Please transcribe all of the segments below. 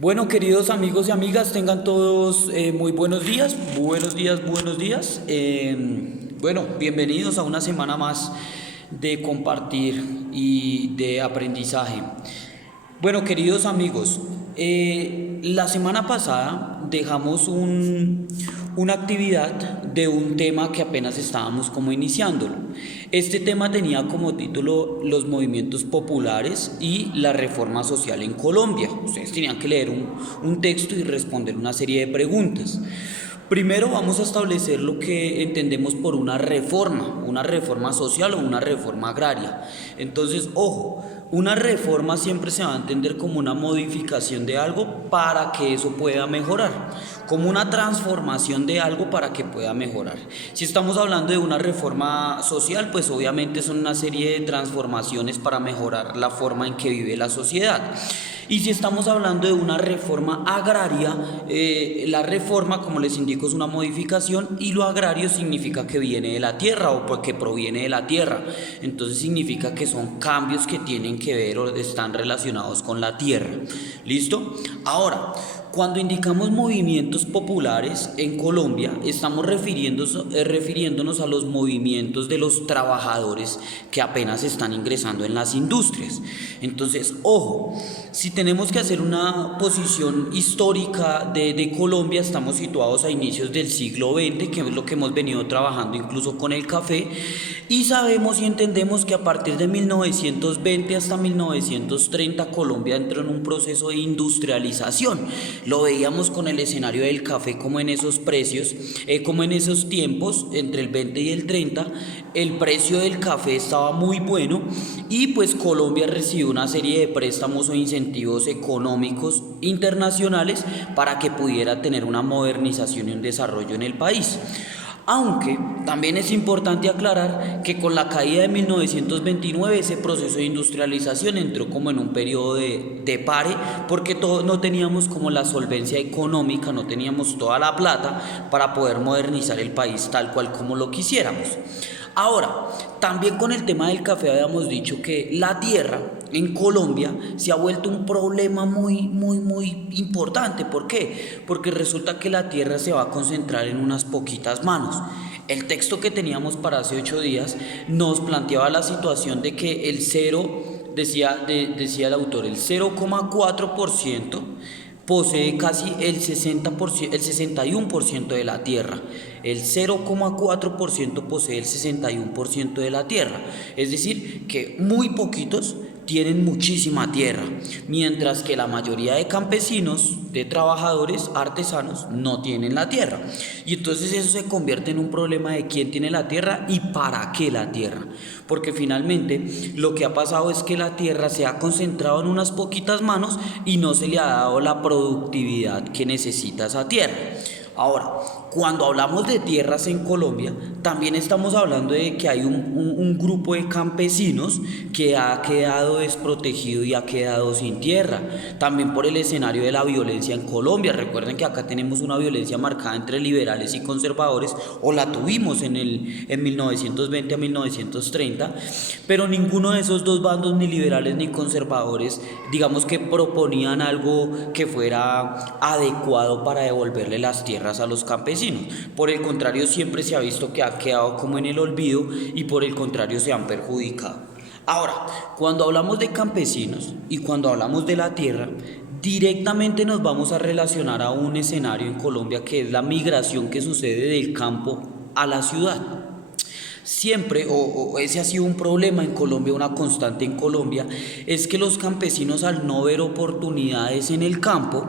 Bueno, queridos amigos y amigas, tengan todos muy buenos días, buenos días, buenos días. Bueno, bienvenidos a una semana más de compartir y de aprendizaje. Bueno, queridos amigos, la semana pasada dejamos una actividad de un tema que apenas estábamos como iniciándolo. Este tema tenía como título los movimientos populares y la reforma social en Colombia. Ustedes tenían que leer un texto y responder una serie de preguntas. Primero vamos a establecer lo que entendemos por una reforma social o una reforma agraria. Entonces, ojo, una reforma siempre se va a entender como una modificación de algo para que eso pueda mejorar, como una transformación de algo para que pueda mejorar. Si estamos hablando de una reforma social, pues obviamente son una serie de transformaciones para mejorar la forma en que vive la sociedad. Y si estamos hablando de una reforma agraria, la reforma, como les indico, es una modificación y lo agrario significa que viene de la tierra o porque proviene de la tierra. Entonces significa que son cambios que tienen que ver o están relacionados con la tierra. ¿Listo? Ahora, cuando indicamos movimientos populares en Colombia, estamos refiriéndonos a los movimientos de los trabajadores que apenas están ingresando en las industrias. Entonces, ojo, si tenemos que hacer una posición histórica de Colombia, estamos situados a inicios del siglo XX, que es lo que hemos venido trabajando incluso con el café, y sabemos y entendemos que a partir de 1920 hasta 1930 Colombia entró en un proceso de industrialización. Lo veíamos con el escenario del café, como en esos precios, como en esos tiempos, entre el 20 y el 30, el precio del café estaba muy bueno y pues Colombia recibió una serie de préstamos o incentivos económicos internacionales para que pudiera tener una modernización y un desarrollo en el país. Aunque también es importante aclarar que con la caída de 1929 ese proceso de industrialización entró como en un periodo de pare porque no teníamos como la solvencia económica, no teníamos toda la plata para poder modernizar el país tal cual como lo quisiéramos. Ahora, también con el tema del café habíamos dicho que la tierra en Colombia se ha vuelto un problema muy importante. ¿Por qué? Porque resulta que la tierra se va a concentrar en unas poquitas manos. El texto que teníamos para hace 8 días nos planteaba la situación de que el cero, decía el autor, el 0,4% posee casi el 60%, el 61% de la tierra. El 0,4% posee el 61% de la tierra. Es decir, que muy poquitos tienen muchísima tierra, mientras que la mayoría de campesinos, de trabajadores, artesanos, no tienen la tierra. Y entonces eso se convierte en un problema de quién tiene la tierra y para qué la tierra. Porque finalmente lo que ha pasado es que la tierra se ha concentrado en unas poquitas manos y no se le ha dado la productividad que necesita esa tierra. Ahora, cuando hablamos de tierras en Colombia, también estamos hablando de que hay un grupo de campesinos que ha quedado desprotegido y ha quedado sin tierra. También por el escenario de la violencia en Colombia. Recuerden que acá tenemos una violencia marcada entre liberales y conservadores, o la tuvimos en 1920 a 1930, pero ninguno de esos dos bandos, ni liberales ni conservadores, digamos que proponían algo que fuera adecuado para devolverle las tierras a los campesinos. Por el contrario, siempre se ha visto que ha quedado como en el olvido y por el contrario se han perjudicado. Ahora, cuando hablamos de campesinos y cuando hablamos de la tierra, directamente nos vamos a relacionar a un escenario en Colombia que es la migración que sucede del campo a la ciudad. Siempre, o ese ha sido un problema en Colombia, una constante en Colombia, es que los campesinos, al no ver oportunidades en el campo,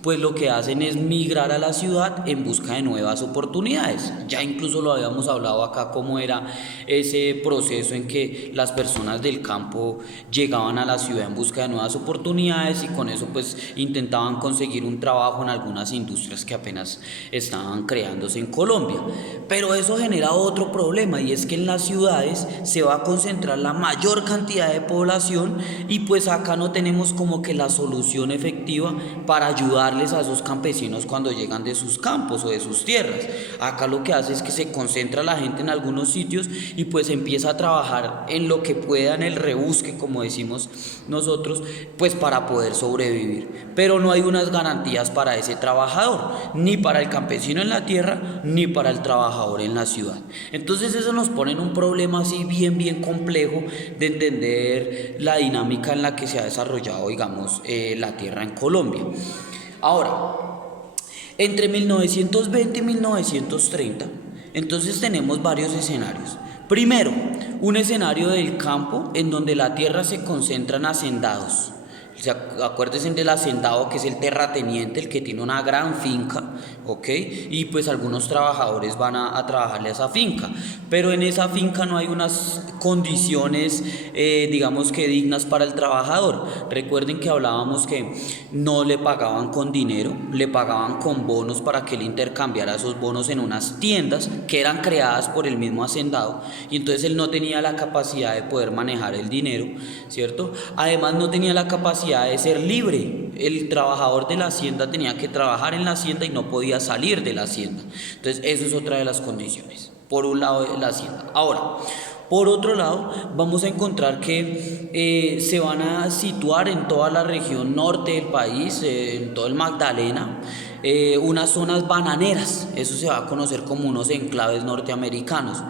pues lo que hacen es migrar a la ciudad en busca de nuevas oportunidades. Ya incluso lo habíamos hablado acá, cómo era ese proceso en que las personas del campo llegaban a la ciudad en busca de nuevas oportunidades y con eso pues intentaban conseguir un trabajo en algunas industrias que apenas estaban creándose en Colombia. Pero eso genera otro problema, y es que en las ciudades se va a concentrar la mayor cantidad de población y pues acá no tenemos como que la solución efectiva para ayudar ayudarles a esos campesinos cuando llegan de sus campos o de sus tierras. Acá lo que hace es que se concentra la gente en algunos sitios y pues empieza a trabajar en lo que pueda, en el rebusque, como decimos nosotros, pues para poder sobrevivir. Pero no hay unas garantías para ese trabajador, ni para el campesino en la tierra, ni para el trabajador en la ciudad. Entonces eso nos pone en un problema así bien complejo de entender la dinámica en la que se ha desarrollado, digamos, la tierra en Colombia. Ahora, entre 1920 y 1930, entonces tenemos varios escenarios. Primero, un escenario del campo en donde la tierra se concentra en hacendados. O sea, acuérdense del hacendado, que es el terrateniente, el que tiene una gran finca, ¿ok? Y pues algunos trabajadores van a trabajarle a esa finca, pero en esa finca no hay unas condiciones, digamos que dignas para el trabajador. Recuerden que hablábamos que no le pagaban con dinero, le pagaban con bonos para que él intercambiara esos bonos en unas tiendas que eran creadas por el mismo hacendado, y entonces él no tenía la capacidad de poder manejar el dinero, ¿cierto? Además no tenía la capacidad de ser libre. El trabajador de la hacienda tenía que trabajar en la hacienda y no podía salir de la hacienda. Entonces eso es otra de las condiciones, por un lado de la hacienda. Ahora, por otro lado, vamos a encontrar que se van a situar en toda la región norte del país, en todo el Magdalena, unas zonas bananeras. Eso se va a conocer como unos enclaves norteamericanos.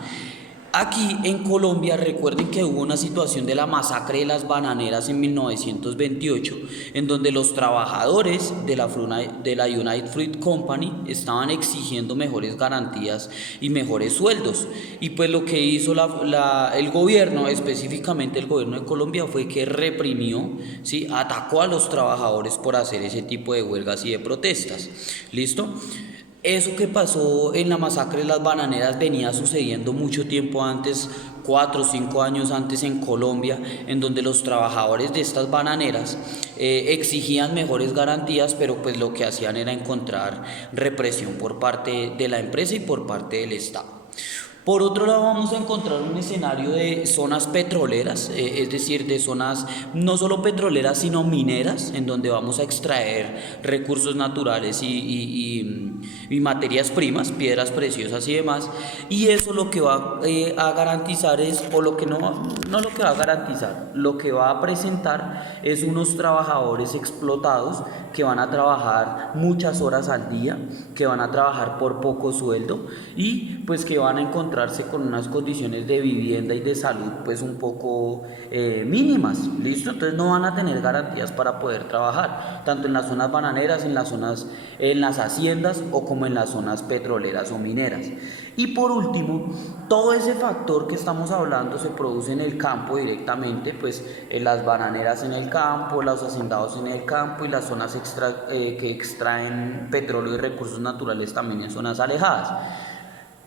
Aquí en Colombia, recuerden que hubo una situación de la masacre de las bananeras en 1928, en donde los trabajadores de la United Fruit Company estaban exigiendo mejores garantías y mejores sueldos. Y pues lo que hizo el gobierno, específicamente el gobierno de Colombia, fue que reprimió, ¿sí? Atacó a los trabajadores por hacer ese tipo de huelgas y de protestas. ¿Listo? Eso que pasó en la masacre de las bananeras venía sucediendo mucho tiempo antes, 4 o 5 años antes en Colombia, en donde los trabajadores de estas bananeras exigían mejores garantías, pero pues lo que hacían era encontrar represión por parte de la empresa y por parte del Estado. Por otro lado, vamos a encontrar un escenario de zonas petroleras, es decir, de zonas no solo petroleras, sino mineras, en donde vamos a extraer recursos naturales y materias primas, piedras preciosas y demás. Y eso lo que va a garantizar es, o lo que no lo que va a garantizar, lo que va a presentar es unos trabajadores explotados que van a trabajar muchas horas al día, que van a trabajar por poco sueldo y pues que van a encontrarse con unas condiciones de vivienda y de salud pues un poco mínimas, ¿listo? Entonces no van a tener garantías para poder trabajar, tanto en las zonas bananeras, en las haciendas o como en las zonas petroleras o mineras. Y por último, todo ese factor que estamos hablando se produce en el campo directamente, pues en las bananeras en el campo, los hacendados en el campo y las zonas que extraen petróleo y recursos naturales también en zonas alejadas.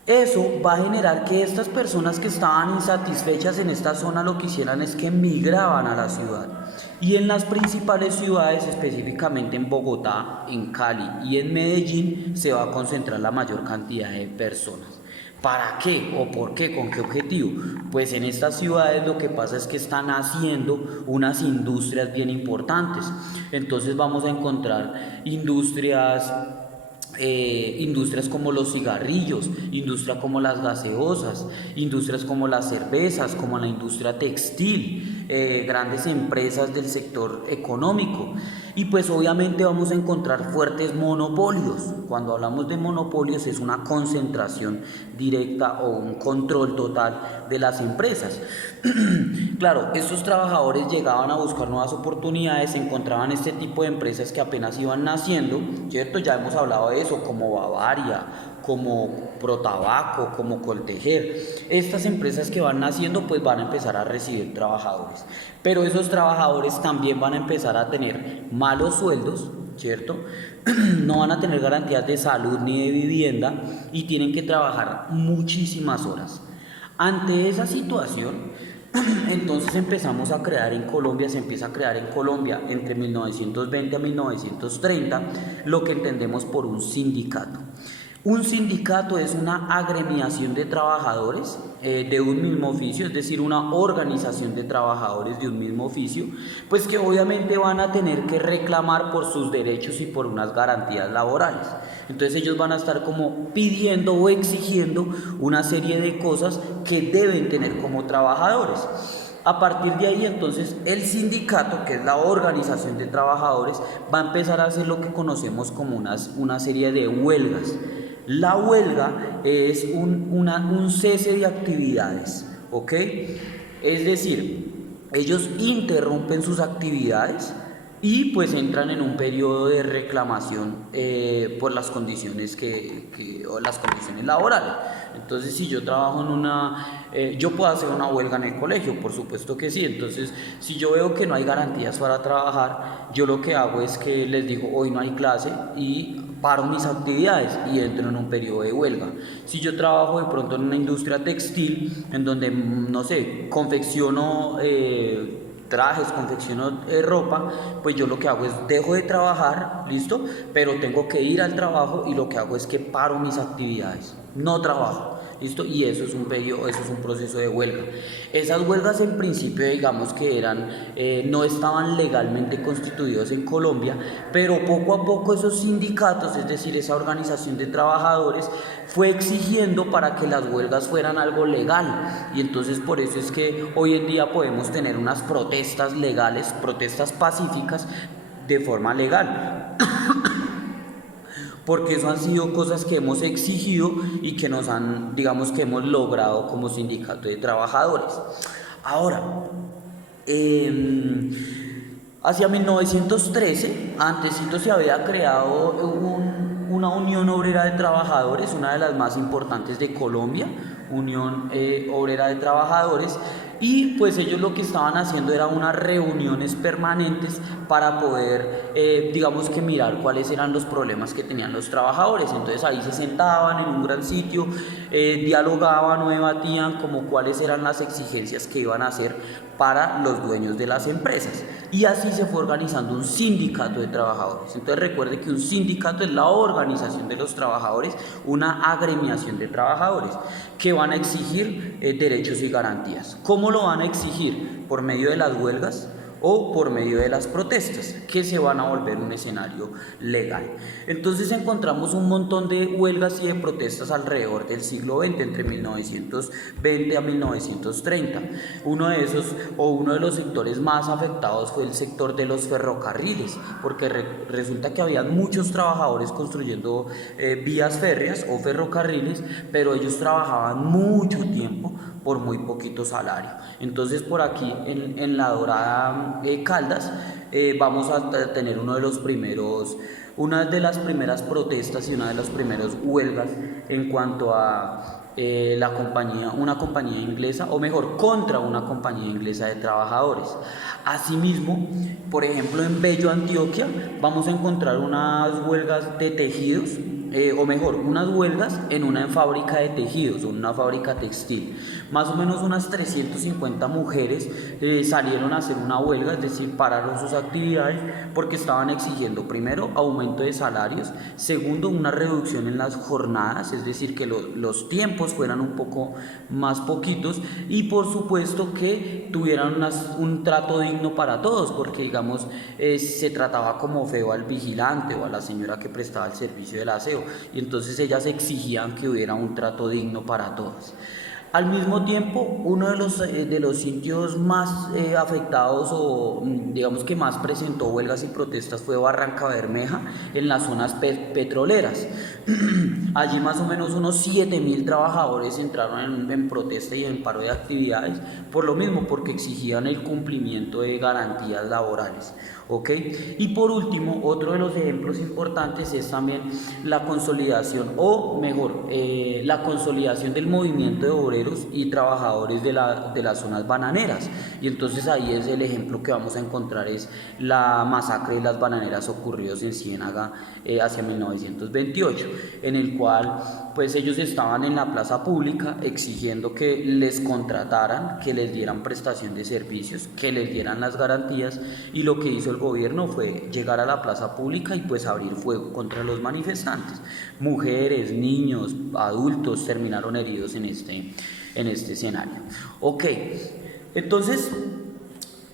Eso va a generar que estas personas que estaban insatisfechas en esta zona lo que hicieran es que migraban a la ciudad. Y en las principales ciudades, específicamente en Bogotá, en Cali y en Medellín, se va a concentrar la mayor cantidad de personas. ¿Para qué o por qué? ¿Con qué objetivo? Pues en estas ciudades lo que pasa es que están haciendo unas industrias bien importantes. Entonces vamos a encontrar industrias como los cigarrillos, industrias como las gaseosas, industrias como las cervezas, como la industria textil, grandes empresas del sector económico. Y pues obviamente vamos a encontrar fuertes monopolios. Cuando hablamos de monopolios es una concentración directa o un control total de las empresas. Claro, estos trabajadores llegaban a buscar nuevas oportunidades, encontraban este tipo de empresas que apenas iban naciendo, ¿cierto? Ya hemos hablado de eso, como Bavaria, como Protabaco, como Coltejer. Estas empresas que van naciendo pues van a empezar a recibir trabajadores, pero esos trabajadores también van a empezar a tener malos sueldos, ¿cierto? No van a tener garantías de salud ni de vivienda y tienen que trabajar muchísimas horas. Ante esa situación, entonces se empieza a crear en Colombia entre 1920 a 1930 lo que entendemos por un sindicato. Un sindicato es una agremiación de trabajadores de un mismo oficio, es decir, una organización de trabajadores de un mismo oficio, pues que obviamente van a tener que reclamar por sus derechos y por unas garantías laborales. Entonces ellos van a estar como pidiendo o exigiendo una serie de cosas que deben tener como trabajadores. A partir de ahí, entonces, el sindicato, que es la organización de trabajadores, va a empezar a hacer lo que conocemos como una serie de huelgas. La huelga es un cese de actividades, ¿ok? Es decir, ellos interrumpen sus actividades y pues entran en un periodo de reclamación por las condiciones o las condiciones laborales. Entonces, si yo trabajo yo puedo hacer una huelga en el colegio, por supuesto que sí. Entonces, si yo veo que no hay garantías para trabajar, yo lo que hago es que les digo, hoy no hay clase y paro mis actividades y entro en un periodo de huelga. Si yo trabajo de pronto en una industria textil, en donde, no sé, confecciono trajes, confecciono ropa, pues yo lo que hago es dejo de trabajar, listo, pero tengo que ir al trabajo y lo que hago es que paro mis actividades, no trabajo. ¿Listo? Y eso es un proceso de huelga. Esas huelgas en principio, digamos que no estaban legalmente constituidos en Colombia, pero poco a poco esos sindicatos, es decir, esa organización de trabajadores, fue exigiendo para que las huelgas fueran algo legal. Y entonces por eso es que hoy en día podemos tener unas protestas legales, protestas pacíficas de forma legal. Porque eso han sido cosas que hemos exigido y que digamos que hemos logrado como sindicato de trabajadores. Ahora, hacia 1913, antesito se había creado una Unión Obrera de Trabajadores, una de las más importantes de Colombia, Unión Obrera de Trabajadores, y pues ellos lo que estaban haciendo era unas reuniones permanentes para poder, digamos que mirar cuáles eran los problemas que tenían los trabajadores. Entonces ahí se sentaban en un gran sitio, dialogaban o debatían como cuáles eran las exigencias que iban a hacer para los dueños de las empresas. Y así se fue organizando un sindicato de trabajadores. Entonces recuerde que un sindicato es la organización de los trabajadores, una agremiación de trabajadores que van a exigir derechos y garantías. ¿Cómo lo van a exigir? Por medio de las huelgas o por medio de las protestas, que se van a volver un escenario legal. Entonces encontramos un montón de huelgas y de protestas alrededor del siglo XX, entre 1920 a 1930. Uno de los sectores más afectados fue el sector de los ferrocarriles, porque resulta que había muchos trabajadores construyendo vías férreas o ferrocarriles, pero ellos trabajaban mucho tiempo por muy poquito salario. Entonces por aquí en la Dorada Caldas vamos a tener una de las primeras protestas y una de las primeras huelgas en cuanto a una compañía inglesa, o mejor, contra una compañía inglesa de trabajadores. Asimismo, por ejemplo, en Bello, Antioquia, vamos a encontrar unas huelgas de tejidos, o mejor, unas huelgas en una fábrica de tejidos o una fábrica textil. Más o menos unas 350 mujeres salieron a hacer una huelga, es decir, pararon sus actividades porque estaban exigiendo, primero, aumento de salarios, segundo, una reducción en las jornadas, es decir, que los tiempos fueran un poco más poquitos, y por supuesto que tuvieran un trato digno para todos, porque digamos se trataba como feo al vigilante o a la señora que prestaba el servicio del aseo, y entonces ellas exigían que hubiera un trato digno para todos. Al mismo tiempo, uno de los sitios más afectados o digamos que más presentó huelgas y protestas fue Barranca Bermeja, en las zonas petroleras. Allí más o menos unos 7.000 trabajadores entraron en protesta y en paro de actividades por lo mismo, porque exigían el cumplimiento de garantías laborales. ¿Ok? Y por último, otro de los ejemplos importantes es también la consolidación, o mejor, la consolidación del movimiento de obreros obreros y trabajadores de las zonas bananeras. Y entonces ahí es el ejemplo que vamos a encontrar, es la masacre de las bananeras ocurridos en Ciénaga hacia 1928, en el cual pues ellos estaban en la plaza pública exigiendo que les contrataran, que les dieran prestación de servicios, que les dieran las garantías, y lo que hizo el gobierno fue llegar a la plaza pública y pues abrir fuego contra los manifestantes. Mujeres, niños, adultos terminaron heridos en este escenario. Ok, entonces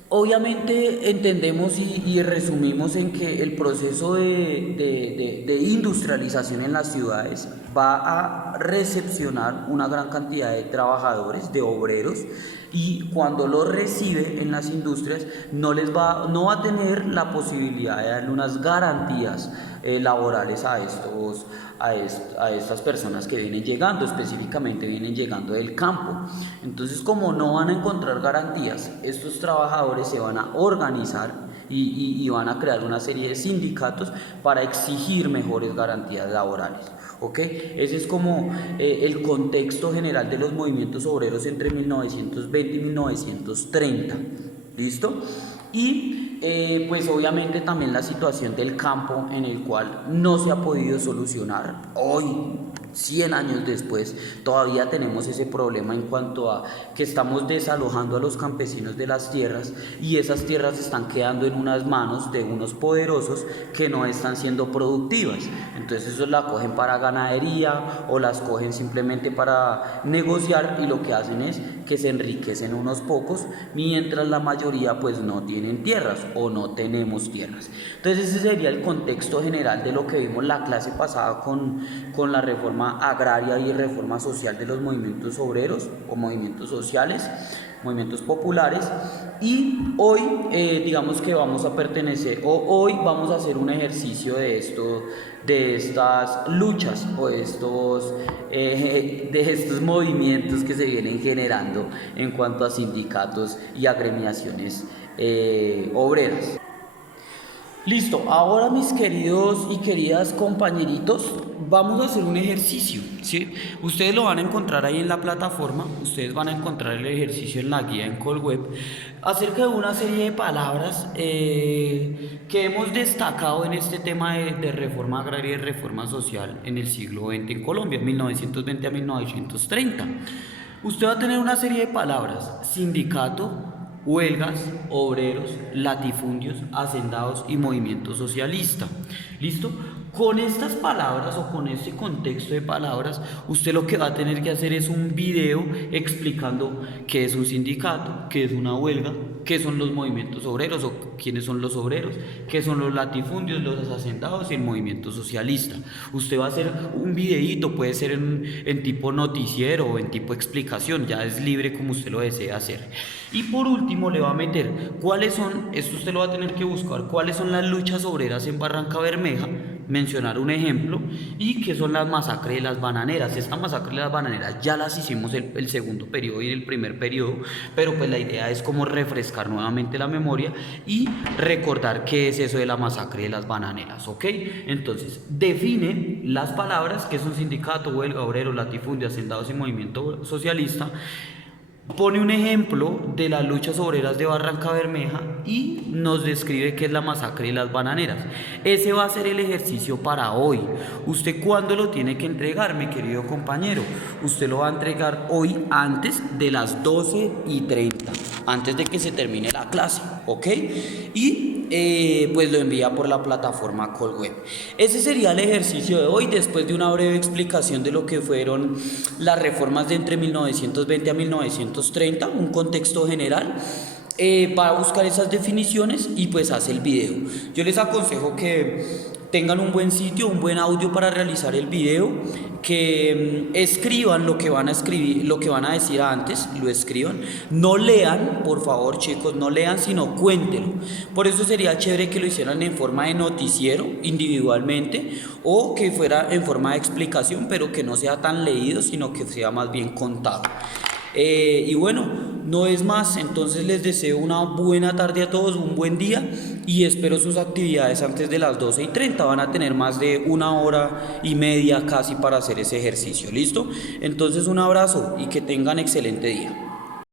obviamente entendemos y resumimos en que el proceso de industrialización en las ciudades va a recepcionar una gran cantidad de trabajadores, de obreros, y cuando los recibe en las industrias no va a tener la posibilidad de darle unas garantías laborales a estas personas que vienen llegando, específicamente vienen llegando del campo. Entonces, como no van a encontrar garantías, estos trabajadores se van a organizar y van a crear una serie de sindicatos para exigir mejores garantías laborales. ¿Ok? Ese es como el contexto general de los movimientos obreros entre 1920 y 1930. ¿Listo? Y pues obviamente también la situación del campo, en el cual no se ha podido solucionar. Hoy, 100 años después, todavía tenemos ese problema en cuanto a que estamos desalojando a los campesinos de las tierras, y esas tierras están quedando en unas manos de unos poderosos que no están siendo productivas. Entonces esos la cogen para ganadería o las cogen simplemente para negociar, y lo que hacen es que se enriquecen unos pocos, mientras la mayoría pues no tienen tierras o no tenemos tierras. Entonces ese sería el contexto general de lo que vimos la clase pasada con la reforma agraria y reforma social de los movimientos obreros o movimientos sociales, movimientos populares. Y hoy digamos que vamos a pertenecer, o hoy vamos a hacer un ejercicio de estas luchas o de estos movimientos que se vienen generando en cuanto a sindicatos y agremiaciones obreras. Listo, ahora mis queridos y queridas compañeritos, vamos a hacer un ejercicio, ¿sí? Ustedes lo van a encontrar ahí en la plataforma, ustedes van a encontrar el ejercicio en la guía en Colweb, acerca de una serie de palabras que hemos destacado en este tema de reforma agraria y reforma social en el siglo XX en Colombia, 1920 a 1930. Usted va a tener una serie de palabras: sindicato, huelgas, obreros, latifundios, hacendados y movimiento socialista. ¿Listo? Con estas palabras o con este contexto de palabras, usted lo que va a tener que hacer es un video explicando qué es un sindicato, qué es una huelga, qué son los movimientos obreros o quiénes son los obreros, qué son los latifundios, los hacendados y el movimiento socialista. Usted va a hacer un videíto, puede ser en tipo noticiero o en tipo explicación, ya es libre como usted lo desee hacer. Y por último le va a meter cuáles son, esto usted lo va a tener que buscar, cuáles son las luchas obreras en Barranca Bermeja, mencionar un ejemplo, y qué son las masacres de las bananeras. Esta masacre de las bananeras ya las hicimos el segundo periodo y el primer periodo, pero pues la idea es como refrescar nuevamente la memoria y recordar qué es eso de la masacre de las bananeras, ¿ok? Entonces, define las palabras que es un sindicato, huelga, obrero, latifundio, hacendados y movimiento socialista. Pone un ejemplo de las luchas obreras de Barranca Bermeja y nos describe qué es la masacre de las bananeras. Ese va a ser el ejercicio para hoy. ¿Usted cuándo lo tiene que entregar, mi querido compañero? Usted lo va a entregar hoy antes de las 12:30, antes de que se termine la clase, ¿ok? Y pues lo envía por la plataforma Colweb. Ese sería el ejercicio de hoy, después de una breve explicación de lo que fueron las reformas de entre 1920 a 1930, un contexto general. Va a buscar esas definiciones y pues hace el video. Yo les aconsejo que tengan un buen sitio, un buen audio para realizar el video, que escriban lo que van a escribir, lo que van a decir antes, lo escriban. No lean, por favor, chicos, no lean, sino cuéntenlo. Por eso sería chévere que lo hicieran en forma de noticiero, individualmente, o que fuera en forma de explicación, pero que no sea tan leído, sino que sea más bien contado. Y bueno, no es más, entonces les deseo una buena tarde a todos, un buen día y espero sus actividades antes de las 12:30. Van a tener más de 1 hora y media casi para hacer ese ejercicio, ¿listo? Entonces un abrazo y que tengan excelente día.